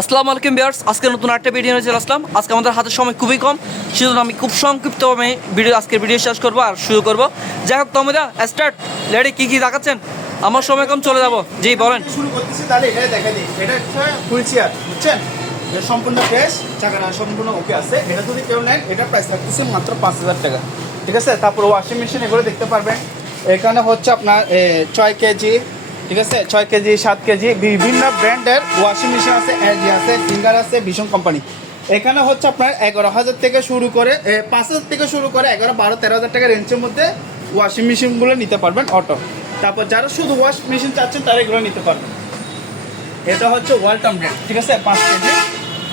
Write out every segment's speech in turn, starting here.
আসসালামু আলাইকুম ভিউয়ার্স, আজকে নতুন একটা ভিডিও নিয়ে চলে আসলাম। আজকে আমাদের হাতে সময় খুবই কম, সেজন্য আমি খুব সংক্ষিপ্তভাবে আজকের ভিডিও শেষ করবো আর শুরু করবো। যাই হোক, তোমরা স্টার্ট লেডি কী কী দেখাচ্ছেন? আমার সময় কম, চলে যাবো। জি বলেন। শুরু করতেছি, তাহলে এটা দেখা দিই। এটা হচ্ছে হুইল চেয়ার, বুঝছেন? এটা সম্পূর্ণ ফ্রেশ, চাকাটা সম্পূর্ণ ওকে আছে। এটা যদি কেউ নেন, এটা প্রাইস রাখতেছে মাত্র 5,000 টাকা, ঠিক আছে? তারপর ওয়াশিং মেশিন এগুলো দেখতে পারবেন। এখানে হচ্ছে আপনার 6 কেজি, ঠিক আছে? 6 কেজি, 7 কেজি বিভিন্ন ব্র্যান্ডের ওয়াশিং মেশিন আছে, এলজি আছে, সিঙ্গার আছে, ভীষণ কোম্পানি। এখানে হচ্ছে আপনার 11,000 থেকে শুরু করে 5,000 থেকে শুরু করে 11, 12, 13,000 টাকা রেঞ্জের মধ্যে ওয়াশিং মেশিনগুলো নিতে পারবেন অটো। তারপর যারা শুধু ওয়াশ মেশিন চাচ্ছেন তারা এগুলো নিতে পারবেন। এটা হচ্ছে ওয়ালটন ব্র্যান্ড, ঠিক আছে? 5 কেজি।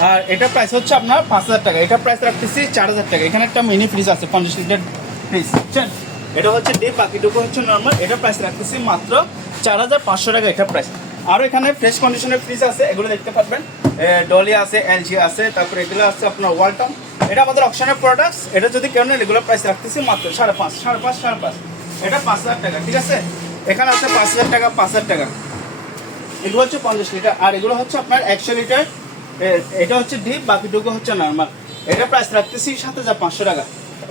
আর এটা প্রাইস হচ্ছে আপনার 5,000 টাকা। এটা প্রাইস রাখতেছি 4,000 টাকা। এখানে একটা মিনি ফ্রিজ আছে, 50 লিটার ফ্রিজ, বুঝছেন? এটা হচ্ছে ডিপ, বাকিটুকু হচ্ছে নর্মাল। এটা প্রাইস রাখতেছি মাত্র 4,500 টাকা, এটা প্রাইস। আরও এখানে ফ্রেশ কন্ডিশনের ফ্রিজ আছে, এগুলো দেখতে পারবেন। ডলি আছে, এলজি আছে, তারপরে এগুলো আছে আপনার ওয়ালটন। এটা আমাদের অপশনের প্রোডাক্টস। এটা যদি কেউ নেন, এগুলো প্রাইস রাখতেছি মাত্র 5,500 এটা 5,000 টাকা, ঠিক আছে? এখানে আছে 5,000 টাকা, 5,000 টাকা। এগুলো হচ্ছে 50 লিটার। আর এগুলো হচ্ছে আপনার 100 লিটার। এটা হচ্ছে ডিপ, বাকিটুকু হচ্ছে নর্মাল। এটা প্রাইস রাখতেছি 7,500 টাকা।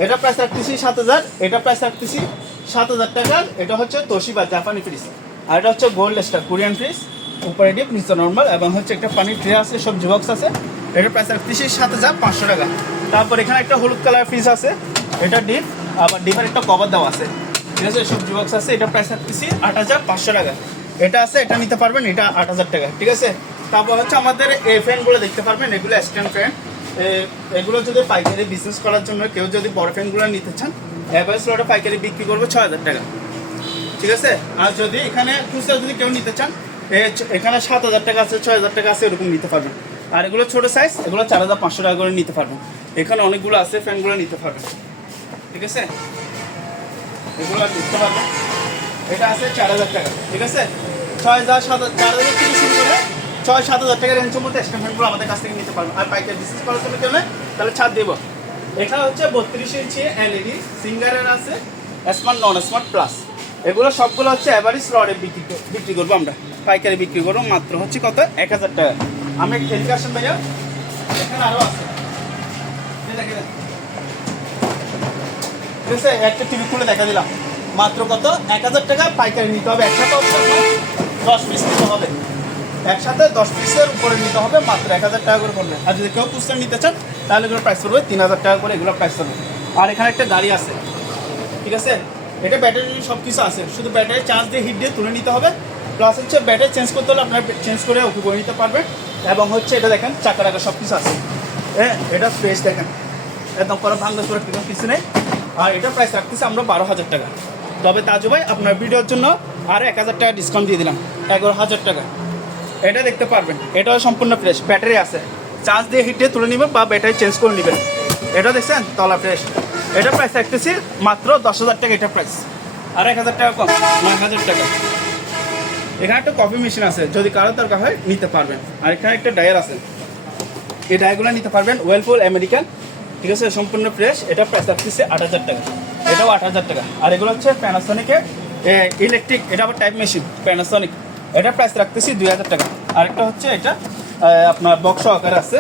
এটা প্রাইস রাখতেছি 7,000। এটা প্রাইস রাখতেছি 7,000 টাকার। এটা হচ্ছে তোশিবা জাপানি ফ্রিজ। আর এটা হচ্ছে গোল্ড স্টার কোরিয়ান ফ্রিজ, উপরে ডিপ, নিচে নর্মাল, এবং হচ্ছে একটা পানির ট্রে আছে, সবজি বক্স আছে। এটা প্রাইস রাখতেছি 7,500 টাকা। তারপর এখানে একটা হলুদ কালার ফ্রিজ আছে, এটা ডিপ, আবার ডিপের একটা কভার দেওয়া আছে, ঠিক আছে? সবজি বক্স আছে। এটা প্রাইস রাখতেছি 8,500 টাকা। এটা আছে, এটা নিতে পারবেন, এটা 8,000 টাকা, ঠিক আছে? তারপর হচ্ছে আমাদের এই ফ্যানগুলো দেখতে পারবেন, এগুলো স্ট্যান্ড ফ্যান। এগুলো যদি পাইকারি বিজনেস করার জন্য কেউ যদি বড় ফ্যানগুলো নিতে চান, অ্যাভারেজ লটে পাইকারি বিক্রি করবো 6,000 টাকা, ঠিক আছে? আর যদি এখানে খুচরা যদি কেউ নিতে চান, এখানে 7,000 টাকা আছে, 6,000 টাকা আছে, এরকম নিতে পারবেন। আর এগুলো ছোট সাইজ, এগুলো 4,500 টাকা করে নিতে পারবেন। এখানে অনেকগুলো আছে, ফ্যানগুলো নিতে পারবেন, ঠিক আছে? এগুলো দেখতে পারবেন। এটা আছে 4,000 টাকা, ঠিক আছে? 6,000, 7,000, 4,000 থেকে শুরু করে 6,000-7,000 টাকার রেঞ্জের মধ্যে স্ট্যান্ড ফ্যানগুলো আমাদের কাছ থেকে নিতে পারবেন। আর পাইকারি বিজনেস করার জন্য কেউ তাহলে ছাড় দেবো। এখানে হচ্ছে 32 ইঞ্চি এলইডি সিঙ্গারের আছে, স্মার্ট, নন স্মার্ট, প্লাস। এগুলো সবগুলো হচ্ছে অ্যাভারেজ লটে বিক্রি করবো আমরা, পাইকারি বিক্রি করবো মাত্র হচ্ছে কত, 1,000 টাকা। আমি এদিকে আসেন ভাইয়া, এখানে আরও আছে, ঠিক আছে? একটা টিভি খুলে দেখা দিলাম, মাত্র কত, 1,000 টাকা পাইকারি নিতে হবে। একসাথে হচ্ছে 10 পিস নিতে হবে, একসাথে 10 পিসের উপরে নিতে হবে, মাত্র 1,000 টাকা করে পড়বে। আর যদি কেউ খুচরা নিতে চান, তাহলে এগুলো প্রাইস পড়বে 3,000 টাকা করে, এগুলো প্রাইস পড়বে। আর এখানে একটা গাড়ি আছে, ঠিক আছে? এটা ব্যাটারি সব কিছু আছে, শুধু ব্যাটারি চার্জ দিয়ে হিট দিয়ে তুলে নিতে হবে। প্লাস হচ্ছে ব্যাটারি চেঞ্জ করতে হলে আপনার চেঞ্জ করে ওকে করে নিতে পারবেন। এবং হচ্ছে এটা দেখেন, চাকা টাকা সব কিছু আছে, হ্যাঁ? এটা ফ্রেশ দেখেন, একদম কোনো ভাঙ্গা করে কিছু নেই। আর এটা প্রাইস রাখতেছি আমরা 12,000 টাকা। তবে তাজু ভাই, আপনার ভিডিওর জন্য আরও 1,000 টাকা ডিসকাউন্ট দিয়ে দিলাম, 11,000 টাকা। এটা দেখতে পারবেন, এটাও সম্পূর্ণ ফ্রেশ, ব্যাটারি আছে, চার্জ দিয়ে হিট দিয়ে তুলে নেবেন বা ব্যাটারি চেঞ্জ করে নেবেন। এটা দেখছেন, তলা ফ্রেশ। এটা প্রাইস রাখতেছি মাত্র 10,000 টাকা, এটা প্রাইস। আর 1,000 টাকা কম, 9,000 টাকা। এখানে একটা কফি মেশিন আছে, যদি কারো দরকার হয় নিতে পারবেন। আর এখানে একটা ডায়ার আছে, এই ডায়ারগুলো নিতে পারবেন, ওয়েলপুল আমেরিকান, ঠিক আছে? সম্পূর্ণ ফ্রেশ। এটা প্রাইস রাখতেছে 8,000 টাকা, এটাও 8,000 টাকা। আর এগুলো হচ্ছে প্যানাসনিকের ইলেকট্রিক, এটা আবার টাইপ মেশিন, প্যানাসনিক। এটা প্রাইস রাখতেছি 2,000 টাকা। আরেকটা হচ্ছে এটা আপনার বক্স আকারে আছে,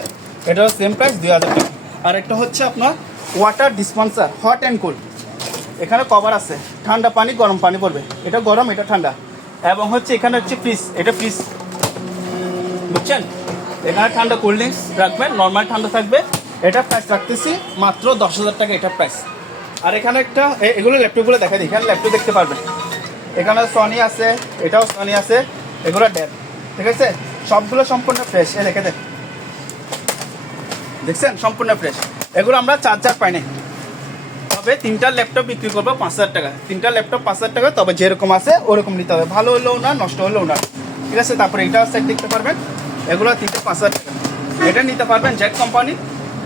এটাও সেম প্রাইস 2,000 টাকা। আর একটা হচ্ছে আপনার water dispenser, hot and cold. এখানে কভার আছে, ঠান্ডা পানি গরম পানি পড়বে, এটা গরম, এটা ঠান্ডা। এবং হচ্ছে এখানে হচ্ছে ফ্রিজ, এটা ফ্রিজ, বুঝছেন? এখানে ঠান্ডা কোল্ড ড্রিঙ্কস রাখবেন, নর্মাল ঠান্ডা থাকবে। এটা প্রাইস রাখতেছি মাত্র 10,000 টাকা, এটা প্রাইস। আর এখানে একটা এগুলো ল্যাপটপগুলো দেখা দিই, এখানে ল্যাপটপ দেখতে পারবেন। এখানে সনি আছে, এটাও সনি আছে, এগুলো ডেল, ঠিক আছে? সবগুলো সম্পূর্ণ ফ্রেশ। এ দেখে দেখছেন, সম্পূর্ণ ফ্রেশ। এগুলো আমরা চার্জার পাই না। তবে 3টা ল্যাপটপ বিক্রি করবো 5,000 টাকা, 3টা ল্যাপটপ 5,000 টাকা। তবে যেরকম আছে ওরকম নিতে হবে, ভালো হলেও না, নষ্ট হলেও না, ঠিক আছে? তারপরে এটা সেট দেখতে পারবেন, এগুলো 3টে 5,000 টাকা। এটা নিতে পারবেন জেট কোম্পানি,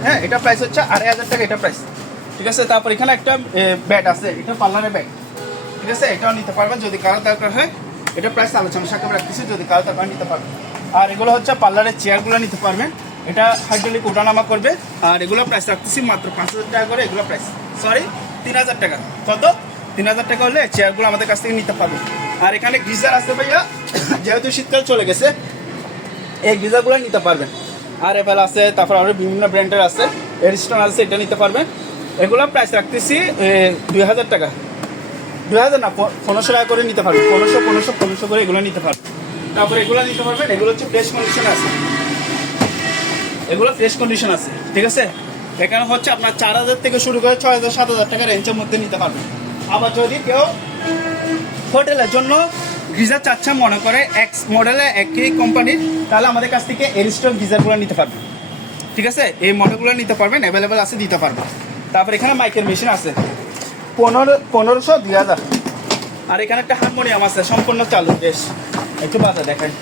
হ্যাঁ? এটা প্রাইস হচ্ছে 2,500 টাকা, এটা প্রাইস, ঠিক আছে? তারপর এখানে একটা ব্যাট আছে, এটা পার্লারের ব্যাট, ঠিক আছে? এটাও নিতে পারবেন যদি কারো দরকার হয়। এটা প্রাইস আলোচনা সাপেক্ষে রাখতেছি, যদি কারো দরকার নিতে পারবেন। আর এগুলো হচ্ছে পার্লারের চেয়ারগুলো নিতে পারবেন, এটা হাইড্রোলিক ওঠানামা করবে। আর এগুলো প্রাইস রাখতেছি মাত্র 5,000 টাকা করে, এগুলো প্রাইস, সরি 3,000 টাকা। কত? 3,000 টাকা হলে চেয়ারগুলো আমাদের কাছ থেকে নিতে পারবেন। আর এখানে গিজার আছে ভাইয়া, যেহেতু শীতকাল চলে গেছে, এই গিজারগুলো নিতে পারবেন। আর এফএল আছে, তারপর আরও বিভিন্ন ব্র্যান্ডের আছে, এরিস্টন আছে, এটা নিতে পারবেন। এগুলো প্রাইস রাখতেছি 2000 টাকা, 2000 না 1500 টাকা করে নিতে পারবেন, 1500 করে এগুলো নিতে পারবেন। তারপর এগুলো নিতে পারবেন, এগুলো হচ্ছে ফ্রেশ কন্ডিশন আছে, এগুলো ফ্রেশ কন্ডিশন আছে, ঠিক আছে। এখানে হচ্ছে আপনার 4000 থেকে শুরু করে 6000-7000 টাকা রেঞ্জের মধ্যে নিতে পারবেন। আবার যদি কেউ হোটেলের জন্য গিজার চাচ্ছে মনে করে এক্স মডেলের একই কোম্পানির, তাহলে আমাদের কাছ থেকে এরিস্টন গিজারগুলো নিতে পারবেন, ঠিক আছে। এই মডেলগুলো নিতে পারবেন, অ্যাভেলেবেল আছে, দিতে পারবেন। তারপর এখানে মাইকের মেশিন আছে 1500-2000। আর এখানে একটা হারমোনিয়াম আছে সম্পূর্ণ চালু, বেশ একটু বাজা দেখাই।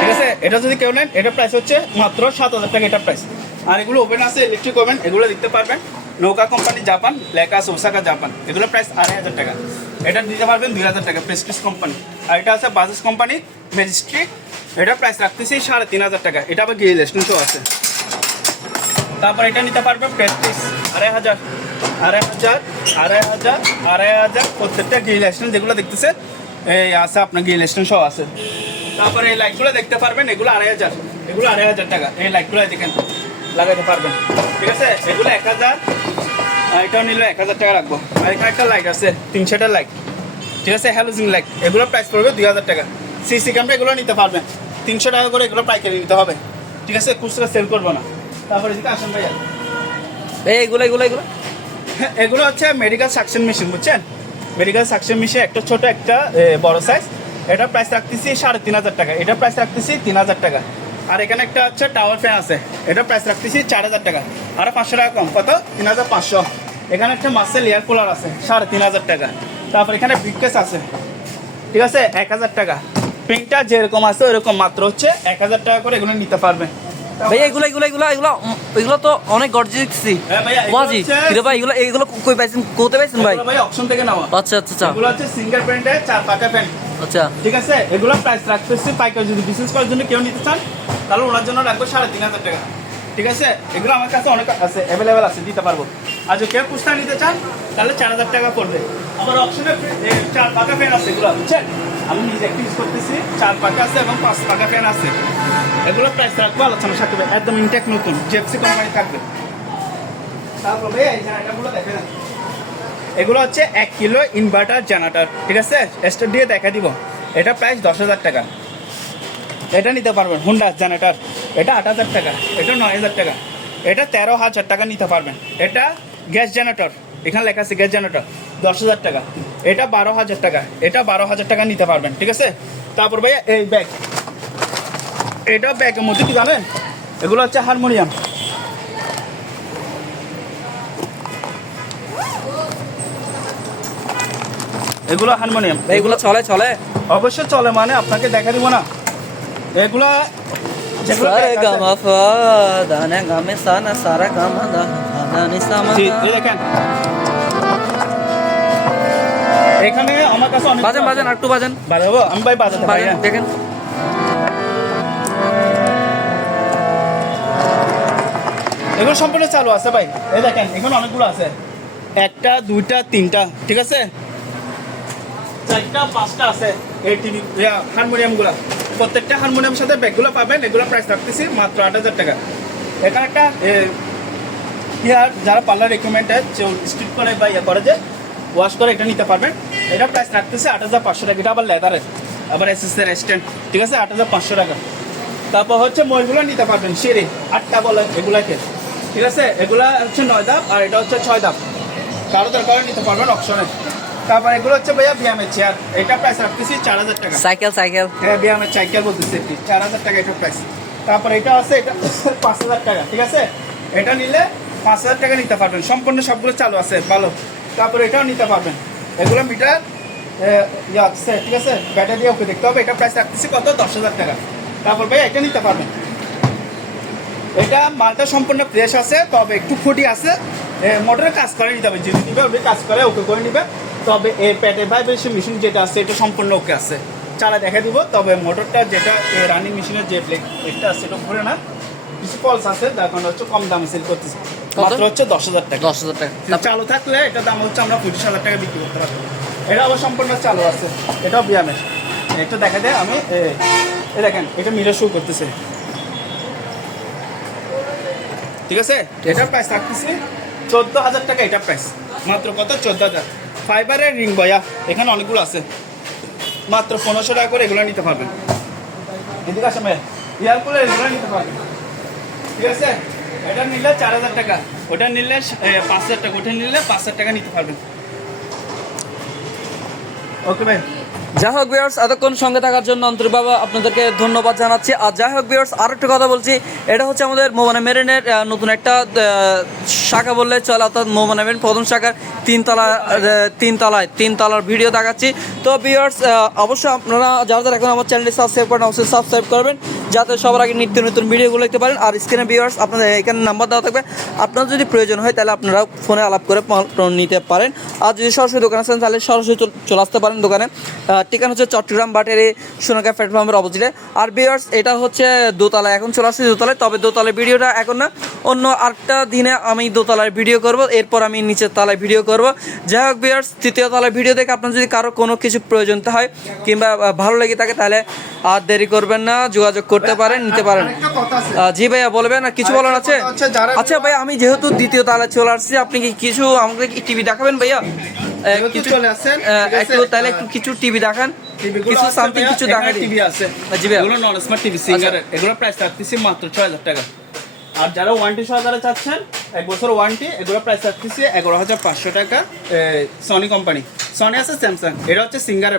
ঠিক আছে, এটা যদি কেউ নেন এটা প্রাইস হচ্ছে মাত্র 7000 টাকা, এটা প্রাইস। আর এগুলো ওভেন আছে, ইলেকট্রিক ওভেন, এগুলো দেখতে পারবেন নৌকা কোম্পানি জাপান, লেখা আছে ওসাকা জাপান, এগুলো প্রাইস 2500 টাকা। এটা দিতে পারবেন 2000 টাকা, প্রেস্টিজ কোম্পানি। আর এটা আছে বাজাজ কোম্পানি ম্যাজিস্ট্রিক, এটা প্রাইস রাখতেছি 3500 টাকা, এটা আবার গিয়ে লেসনেসও আছে। তারপর এটা নিতে পারবেন প্রেস্টিজ 2500 প্রত্যেকটা গিল স্ট্যান্ড যেগুলো দেখতেছে এই আছে, আপনার গিল স্ট্যান্ড সহ আছে। তারপরে এই লাইটগুলো দেখতে পারবেন, এগুলো 2500, এগুলো 2500 টাকা। এই লাইটগুলো দেখেন লাগাইতে পারবেন, ঠিক আছে। এগুলো 1000, আর এটাও নিলে 1000 টাকা রাখবো। আর এখানে একটা লাইট আছে 300টার লাইট, ঠিক আছে, হ্যালোজিন লাইট, এগুলো প্রাইস পড়বে 2000 টাকা। সিসি ক্যামেরা এগুলো নিতে পারবেন 300 টাকা করে, এগুলো পাইকারি নিতে হবে, ঠিক আছে, খুচরা সেল করবো না। তারপরে এদিকে আসেন ভাইয়া, এগুলো এগুলো এগুলো এগুলো হচ্ছে মেডিকেল সাকশন মেশিন, বুঝছেন। মেডিকেল সাকশন মেশিন, একটা ছোট একটা বড় সাইজ, এটা প্রাইস রাখতেছি 3500 টাকা, এটা প্রাইস রাখতেছি 3000 টাকা। আর এখানে একটা হচ্ছে টাওয়ার ফ্যান আছে, এটা প্রাইস রাখতেছি 4000 টাকা, আর 500 টাকা কম, কত 3500। এখানে একটা মাসেল এয়ার কুলার আছে 3500 টাকা। তারপর এখানে ব্রিফকেস আছে, ঠিক আছে, 1000 টাকা। প্রিন্টটা যেরকম আছে ওইরকম, মাত্র হচ্ছে 1000 টাকা করে, এগুলো নিতে পারবেন। ভাইয়া এগুলো এগুলো এগুলো এগুলো এগুলো তো অনেক গর্জিয়াস দেখছি। হ্যাঁ ভাইয়া, এগুলো বাজি হচ্ছে- কিরে ভাই, এগুলো এগুলো কই পাইছেন, কোথায় পাইছেন ভাই? এগুলো ভাই অপশন থেকে নেওয়া। আচ্ছা আচ্ছা আচ্ছা এগুলো হচ্ছে সিঙ্গেল ব্র্যান্ডের 4 পাকা ফ্যান, আচ্ছা। ঠিক আছে। এগুলো প্রাইস রাখতেছি পাইকারি, যদি বিজনেস করার জন্য কেউ নিতে চান তাহলে ওনার জন্য রাখবো 3500 টাকা, ঠিক আছে। এগুলো আমার কাছে অনেক আছে, অ্যাভেলেবেল আছে, দিতে পারবো। আর যদি কেউ খুচরা নিতে চান তাহলে 4000 টাকা পড়বে। আবার অপশনে 4 পাকা ফ্যান আছে, এগুলো বুঝছেন, আমি নিজে একটা ইউজ করতেছি, 4 পাকা আছে এবং 5 পাকা ফ্যান আছে। এগুলো প্রাইস রাখবো আলোচনা সাথে, একদম ইনটেক নতুন, জেপসি কোম্পানি থাকবে। তারপরে এই জায়গাগুলো দেখেন, এগুলো হচ্ছে 1 কিলো ইনভার্টার জেনারেটর, ঠিক আছে, স্টোর দিয়ে দেখা দিব। এটা প্রাইস 10000 টাকা, এটা নিতে পারবেন। হুন্ডা জেনারেটর, এটা 8000 টাকা, এটা 9000 টাকা, এটা 13000 টাকা নিতে পারবেন। এটা গ্যাস জেনারেটর, এখানে লেখা আছে গ্যাস জেনারেটর 10000 টাকা, এটা 12000 টাকা, এটা 12000 টাকা নিতে পারবেন, ঠিক আছে। তারপর ভাইয়া এই ব্যাগ, এটা ব্যাগের মধ্যে কি জানেন, এগুলো হচ্ছে হারমোনিয়াম, এগুলো হারমোনিয়াম, এগুলো চলে চলে অবশ্যই চলে, মানে আপনাকে দেখা দিব না। এগুলা যেগুলো সারে ব্যাগ আছে- গামা ফা দানা গামে সানা সারা গামা দা দানি সামা। জি, এই দেখেন এখানে আমার কাছে অনেক বাজেন বাজেন আর একটু বাজেন বাজাবো আমি ভাই, বাজাতে পারি বাজেন না। দেখেন। এগুলো সম্পূর্ণ চালু আছে ভাই, এই দেখেন এখানে অনেকগুলো আছে, 1টা 2টা 3টা, ঠিক আছে, 4টা 5টা আছে। এই টিভি হারমোনিয়ামগুলো, প্রত্যেকটা হারমোনিয়ামের সাথে ব্যাগগুলো পাবেন। এগুলো প্রাইস রাখতেছি মাত্র 8000 টাকা। এখানে একটা ইয়ার যারা পার্লার রিকমেন্ডে স্টিক করে বা ইয়ে করে যে ওয়াশ করে, এটা নিতে পারবেন। এটা প্রাইস রাখতেছে 8500 টাকা, এটা আবার লেদারের, আবার এসএসের স্ট্যান্ড, ঠিক আছে, 8500 টাকা। তারপর হচ্ছে মইগুলো নিতে পারবেন, সিঁড়ি 8টা বলে এগুলাকে, ঠিক আছে, এগুলা হচ্ছে 9 ধাপ আর এটা হচ্ছে 6 ধাপ, কারো দরকার হলে নিতে পারবেন অপশনে। তারপর এগুলো হচ্ছে ভাইয়া ব্যায়ামের চেয়ার, এটা প্রাইস রাখতেছি 4000 টাকা। সাইকেল সাইকেল হ্যাঁ, ব্যায়ামের সাইকেল বলতেছি, 4000 টাকা এটা প্রাইস। তারপর এটা আছে, এটা 5000 টাকা, ঠিক আছে, এটা নিলে 5000 টাকা নিতে পারবেন, সম্পূর্ণ সবগুলো চালু আছে, ভালো। তারপর এটাও নিতে পারবেন, এগুলো মিটার আছে, ঠিক আছে, ব্যাটারি দিয়ে ওকে দেখতে হবে। এটা প্রাইস রাখতেছি কত, 10000 টাকা। তারপর ভাই এটা নিতে পারবেন, এটা মালটা সম্পূর্ণ ফ্রেশ আছে, তবে একটু ফুটি আছে, মোটরে কাজ করে নিতে হবে, যদি নিবে ওটা কাজ করে ওকে করে নিবে। তবে এই প্যাডে ভাইব্রেশন মেশিন যেটা আছে এটা সম্পূর্ণ ওকে আছে, চালা দেখা দিব। তবে মোটরটা যেটা রানিং মেশিনের যে ব্লেকটা আছে এটা ঘুরে না, কিছু পলস আছে, যার কারণে হচ্ছে কম দামে সেল করতেছে, মাত্র হচ্ছে 10000 টাকা। 10,000 টাকা। চালু থাকলে এটার দাম হচ্ছে আমরা 25000 টাকা বিক্রি করতে পারবো। এটা আবার সম্পূর্ণ চালু আছে, এটাও বিয়ামের। এটা দেখা দেয় আমি দেখেন এটা মিরর শো করতেছে, ঠিক আছে। এটার প্রাইস রাখতেছি 14,000 টাকা। এটা প্রাইস মাত্র কত? 14,000। ফাইবারের রিং বয়া, এখানে অনেকগুলো আছে, মাত্র 1500 টাকা করে এগুলো নিতে পারবেন। এদিকে আসে ভাই, ইয়ারকুলের এগুলো নিতে পারবেন, ঠিক আছে। এটা নিলে 4,000 টাকা, ওটা নিলে 5,000 টাকা, ওটা নিলে 5,000 টাকা নিতে পারবেন। ওকে ভাই। যাই হোক ভিউয়ার্স, এতক্ষণ সঙ্গে থাকার জন্য আন্তরিকভাবে আপনাদেরকে ধন্যবাদ জানাচ্ছি। আর যাই হোক ভিউয়ার্স, আরও একটা কথা বলছি, এটা হচ্ছে আমাদের মোবানা মেরিনের নতুন একটা শাখা বললে চলে, অর্থাৎ মোবানা মেরিন প্রথম শাখার তিনতলার ভিডিও দেখাচ্ছি। তো ভিউয়ার্স, অবশ্যই আপনারা যারা যারা এখন আমার চ্যানেলটি সাবস্ক্রাইব করেন অবশ্যই সাবস্ক্রাইব করবেন, যাতে সবার আগে নিত্য নতুন ভিডিওগুলো দেখতে পারেন। আর স্ক্রিনে ভিউয়ার্স আপনাদের এখানে নাম্বার দেওয়া থাকবে, আপনার যদি প্রয়োজন হয় তাহলে আপনারা ফোনে আলাপ করে নিতে পারেন। আর যদি সরাসরি দোকানে আসেন তাহলে সরাসরি চলে আসতে পারেন দোকানে। ঠিকানা হচ্ছে চট্টগ্রাম বাটেরি সোনাকা প্ল্যাটফর্মের অপোজিটে। আর ভিউয়ার্স, এটা হচ্ছে দোতলায়, এখন চলে আসছে দোতলায়, তবে দোতলায় ভিডিওটা এখন না, অন্য আরেকটা দিনে আমি দোতলায় ভিডিও করব, এরপর আমি নিচের তলায় ভিডিও করব। যাই হোক ভিউয়ার্স, তৃতীয় তলায় ভিডিও দেখে আপনার যদি কারো কোনো কিছু প্রয়োজন হয় কিংবা ভালো লেগে থাকে তাহলে আর দেরি করবেন না, যোগাযোগ করতে পারেন, নিতে পারেন। জি ভাইয়া বলবেন, আর কিছু বলার আছে? আচ্ছা ভাই, আমি যেহেতু দ্বিতীয় তলায় চলে আসছি, আপনি কি কিছু আমাকে টিভি দেখাবেন ভাইয়া? কিছু চলে আসছেন একটু তাহলে একটু কিছু টিভি দেখান, কিছু সামথিং কিছু দেখান। টিভি আছে, জি ভাইয়া। এগুলো নন স্মার্ট টিভি সিঙ্গার, এগুলো প্রাইস রাখতেছি মাত্র 6,000 টাকা। আর যারা ওয়ারেন্টি সহকারে চাচ্ছেন 1 বছর ওয়ারেন্টি, এগুলো প্রাইস রাখতেছি 11,500 টাকা। সনি কোম্পানি, সনি আছে, স্যামসাং। এটা হচ্ছে singer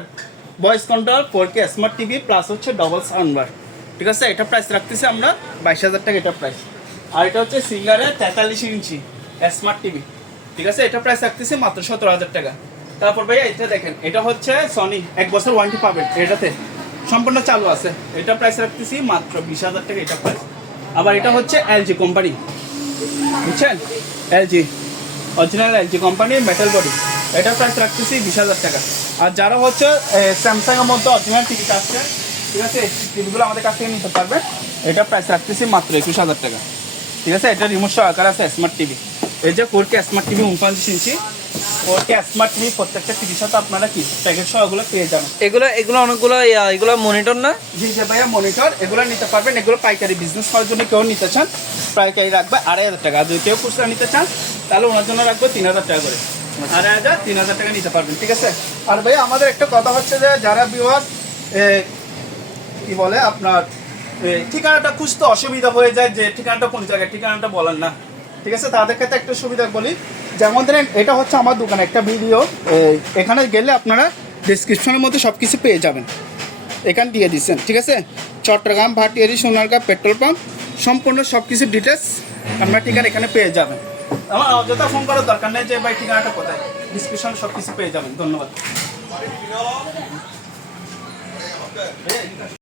voice control 4K smart TV plus হচ্ছে ডবল সাউন্ড বার, ঠিক আছে। এটা প্রাইস রাখতেছি আমরা 22,000 টাকা, এটা প্রাইস। আর এটা হচ্ছে সিঙ্গারের 43 ইঞ্চি স্মার্ট টিভি, ঠিক আছে। এটা প্রাইস রাখতেছি মাত্র 17,000 টাকা। তারপর ভাইয়া এটা দেখেন, এটা হচ্ছে সনি, 1 বছর ওয়ারেন্টি পাবেন এটাতে, সম্পূর্ণ চালু আছে। এটা প্রাইস রাখতেছি মাত্র 20,000 টাকা, এটা প্রাইস। আবার এটা হচ্ছে এলজি কোম্পানি, বুঝছেন, LG original LG company metal body, এটা প্রাইস রাখতেছি 20,000 টাকা। আর যারা হচ্ছে স্যামসাং এর মধ্যে অরিজিনাল টিভি আসছে, ঠিক আছে, টিভিগুলো আমাদের কাছ থেকে নিতে পারবে। এটা প্রাইস রাখতেছি মাত্র 21,000 টাকা, ঠিক আছে। এটা রিমোট সহকারে আছে স্মার্ট টিভি, এই যে 4K স্মার্ট টিভি 49 ইঞ্চি 4K স্মার্ট টিভি, প্রত্যেকটা টিভির সাথে আপনারা কি প্যাকেজ সহ এগুলো পেয়ে যাবেন। এগুলো অনেকগুলো এগুলো মনিটর না? জি জি ভাইয়া, মনিটর এগুলো নিতে পারবেন। এগুলো পাইকারি বিজনেস করার জন্য কেউ নিতে চান, পাইকারি রাখবে 2,500 টাকা। আর যদি কেউ খুচরা নিতে চান তাহলে ওনার জন্য রাখবো 3,000 টাকা করে, 2,500 3,000 টাকা নিতে পারবেন, ঠিক আছে। আর ভাইয়া আমাদের একটা কথা হচ্ছে যে যারা ভিউয়ার্স কি বলে আপনার ঠিকানাটা খুঁজতে অসুবিধা হয়ে যায়, যে ঠিকানাটা কোন জায়গায়, ঠিকানাটা বলেন না, ঠিক আছে, তাদের ক্ষেত্রে একটা সুবিধা বলি। যেমন ধরেন এটা হচ্ছে আমার দোকানে একটা ভিডিও, এখানে গেলে আপনারা ডিসক্রিপশনের মধ্যে সব কিছু পেয়ে যাবেন, এখানে দিয়ে দিচ্ছেন, ঠিক আছে। চট্টগ্রাম ভাটিয়ারি সোনারগাঁ পেট্রোল পাম্প, সম্পূর্ণ সব কিছু ডিটেলস আপনার ঠিকানা এখানে পেয়ে যাবেন। আমার অযথা ফোন করার দরকার নেই যে ভাই ঠিকানাটা কোথায়, ডিসক্রিপশনে সব কিছু পেয়ে যাবেন। ধন্যবাদ।